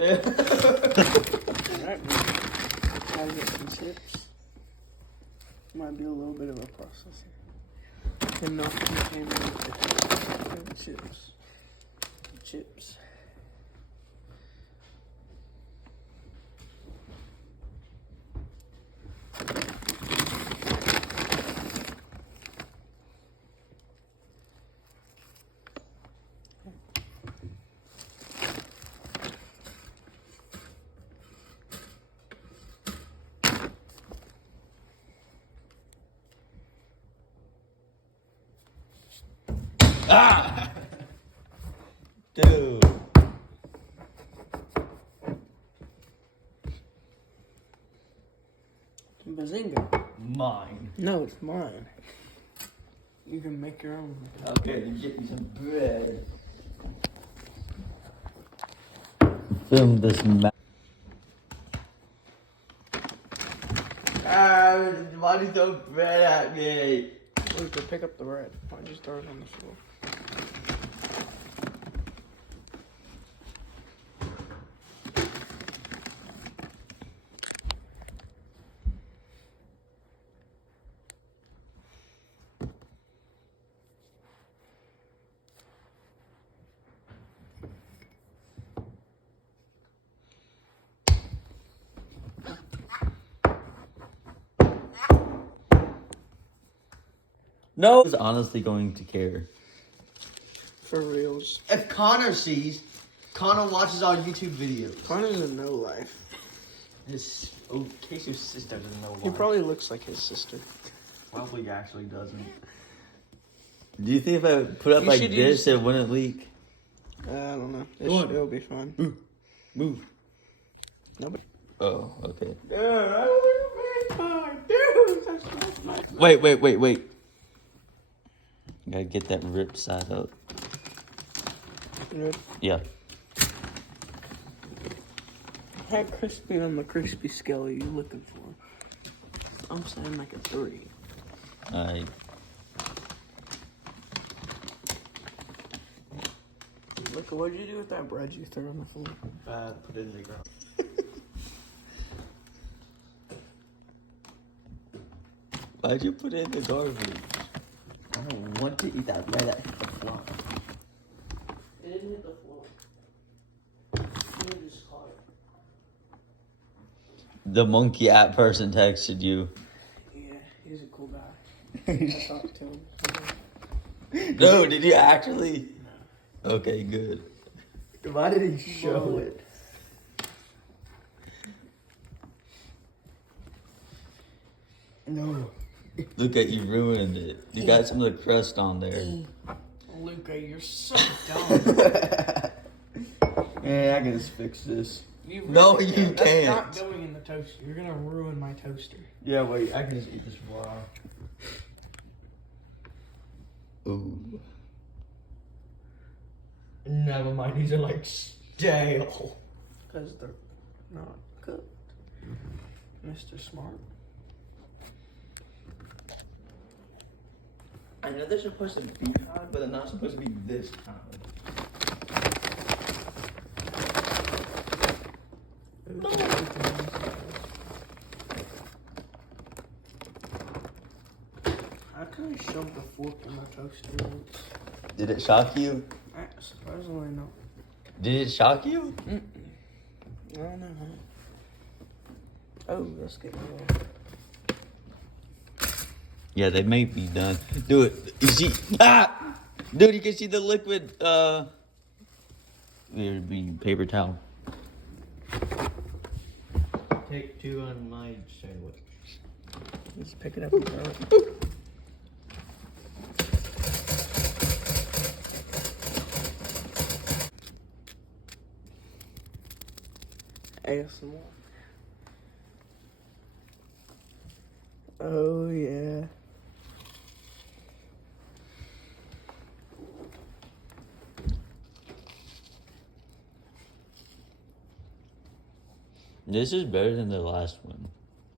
Alright, gotta get some chips. Might be a little bit of a process here. Enough container with chips. Chips. Ah! Dude. Bazinga. Mine. No, it's mine. You can make your own. Okay, you get me some bread. Film this why do you throw bread at me? We could pick up the bread. Why don't you throw it on the floor? No. Who's honestly going to care? For reals. If Connor sees, Connor watches our YouTube videos. Connor's a no life. Casey's sister doesn't know why. He probably looks like his sister. Probably actually doesn't. Do you think if I put up You like should this, use- it wouldn't leak? I don't know. Go on. It'll be fine. Move. Nobody. Oh, okay. Dude, I want to make mine. Dude, that's not my. Wait. Gotta get that rip side up. Good. Yeah. How crispy on the crispy scale are you looking for? I'm saying like a 3. Alright. Look, what'd you do with that bread you threw on the floor? Put it in the ground. Why'd you put it in the garbage? I don't want to eat that bread that hit the floor. It didn't hit the floor. You just caught it. The monkey app person texted you. Yeah, he's a cool guy. I talked to him. No, did you actually? Okay, good. Why did he show it? No. Mm. Look at you ruined it. You got some of the crust on there. Luca, you're so dumb. Yeah, I can just fix this. No, you That's can't. not going in the toaster. You're gonna ruin my toaster. Yeah, wait, I can just eat this raw. Ooh. Never mind, these are like stale. Because they're not cooked. Mr. Smart. I know they're supposed to be kind, but they're not supposed to be this kind. I kind of shoved the fork in my toaster once. Did it shock you? Surprisingly, no. Did it shock you? I don't know. Oh, let's get more. Yeah, they may be done. Do it. You see? Ah! Dude, you can see the liquid. Weird being paper towel. Take 2 on my sandwich. Just pick it up and throw it. ASMR. Oh yeah. This is better than the last one.